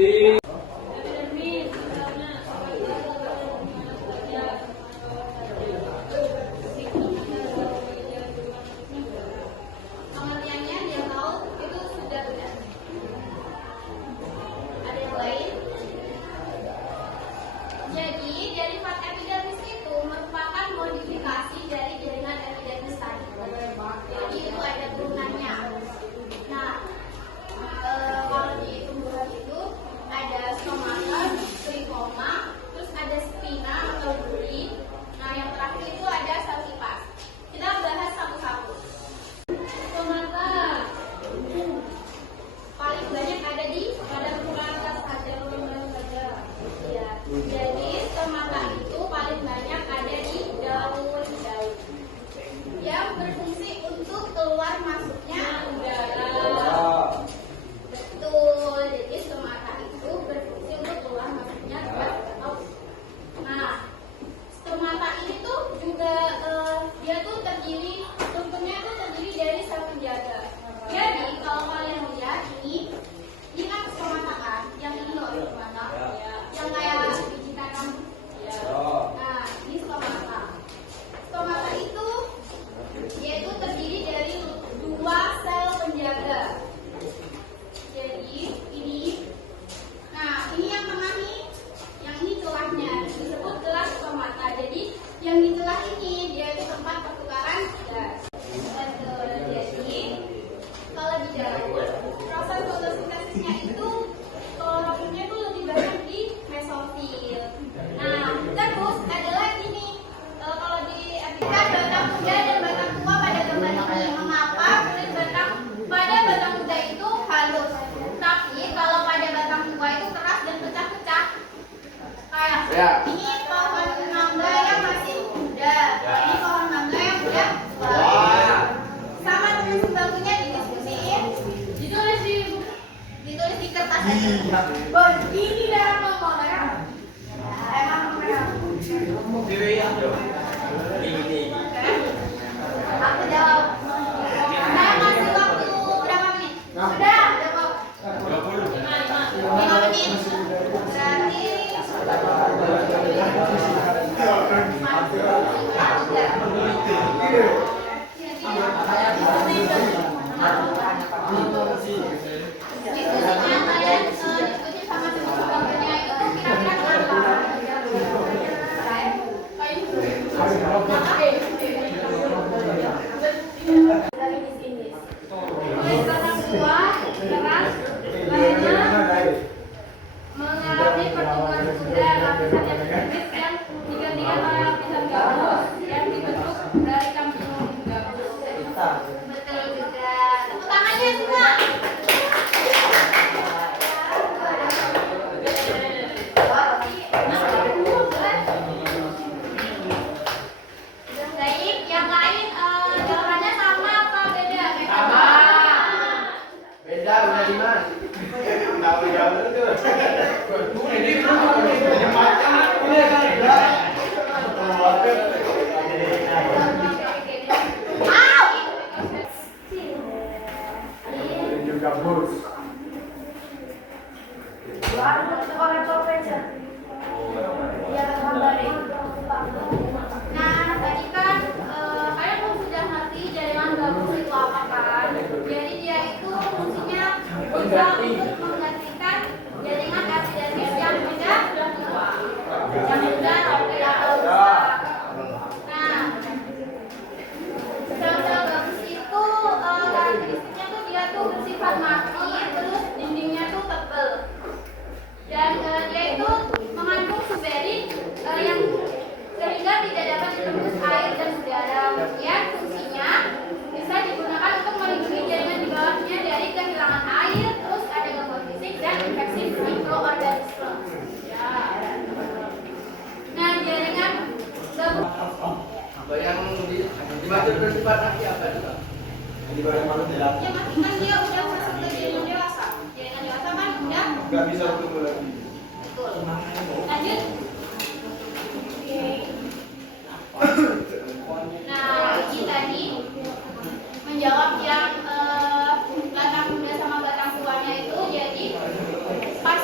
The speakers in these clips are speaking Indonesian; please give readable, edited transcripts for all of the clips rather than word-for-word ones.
Pengertiannya dia tahu itu sudah benar. Ada yang lain? Jadi derivat epidermis itu merupakan modifikasi dari jaringan epidermis tadi. Jadi itu ada turunannya. Nah, kalau di tumbuhan itu ada stomata, trikoma, terus ada spina atau duri. Nah, yang terakhir itu ada sel tipas. Kita bahas satu-satu. Stomata paling banyak ada di pada atas saja, ya. Jadi stomata itu paling banyak ada di daun-daun yang berfungsi untuk keluar masuknya udara. Betul, jadi stomata itu berfungsi untuk keluar masuknya udara. Nah, stomata ini tuh juga dia tuh terdiri, bentuknya tuh terdiri dari sel penjaga. Jadi kalau kalian lihat ini kan stomata kan, yang ini loh stomata, yang kayak biji tanam. Nah, ini stomata. Stomata itu dia itu terdiri dari dua sel penjaga. Jadi ini, nah ini yang tengah nih, yang ini celahnya disebut celah stomata. Jadi yang di celah ini dia itu tempat pertukaran gas. Jadi kalau di daun proses fotosintesisnya itu klorofilnya itu lebih banyak di mesofil. Nah, terus ada lagi nih kalau di epitel batang muda dan batang tua pada gambar ini. Mengapa kulit batang pada batang muda itu halus, tapi kalau pada batang tua itu keras dan pecah-pecah? Kayak ini pohon mangga yang masih muda, ini pohon mangga yang udah tua. Sama dengan sebagainya didiskusiin, ditulis di kertas aja. Begini dalam nomornya. Emang nomornya. Aku jawab. Saya kasih waktu berapa menit? Sudah, berapa? 5 menit. Diskusinya kalian diskusi sama sebagainya itu kira-kira apa? Kulit batang tua keras, banyak mengalami pertumbuhan sudah lapisan epidermis yang digantikan oleh lapisan gabus yang dibentuk dari campion gabus. Betul juga. Tepuk tangannya semua. Baik, yang lain jawabannya sama apa beda? Sama. Beda udah Dimas. Tahu jawaban itu. Ini macam ini kan. Juga bos. Nah, tadi kan kalian sudah ngerti jaringan gabus itu apa kan? Jadi dia itu fungsinya bisa untuk menggantikan jaringan epidermis yang sudah tua, yang sudah atau rusak. Nah, sel-sel gabus itu karakteristiknya tuh dia tuh bersifat mati, terus dindingnya tuh tebal, dan dia itu mengandung suberin yang sehingga tidak dapat ditembus air dan udara. Kemudian fungsinya bisa digunakan untuk melindungi jaringan di bawahnya dari kehilangan air, terus ada gangguan fisik dan infeksi mikroorganisme. Ya. Nah, jaringan gabus. Yang dimaksud bersifat mati apa itu? Di bagian mana tidak? Ya, mati kan dia udah masuk ke jaringan dewasa. Jaringan dewasa kan udah Nggak bisa tumbuh lagi. betul. Lanjut. Nah, ini tadi menjawab yang batang muda sama batang tuanya itu. Jadi pas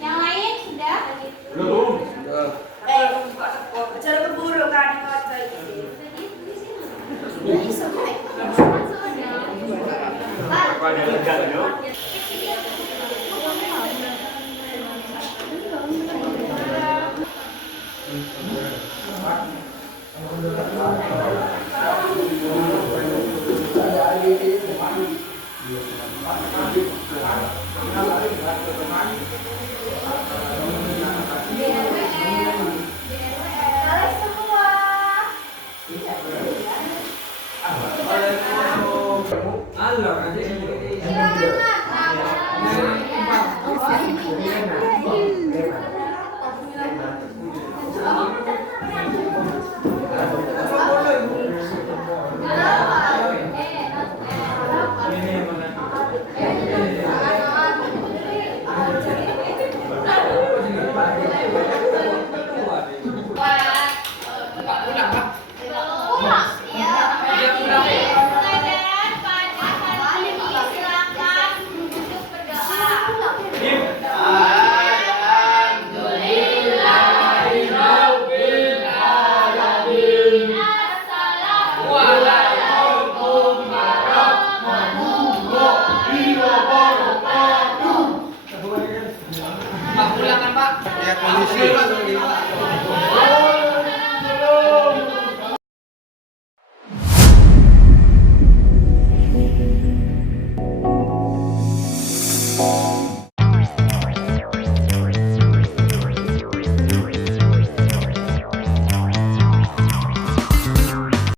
Yang lain sudah? Acara keburu kan kalian semua. Pak, pulangan Pak. Ya, kondisi.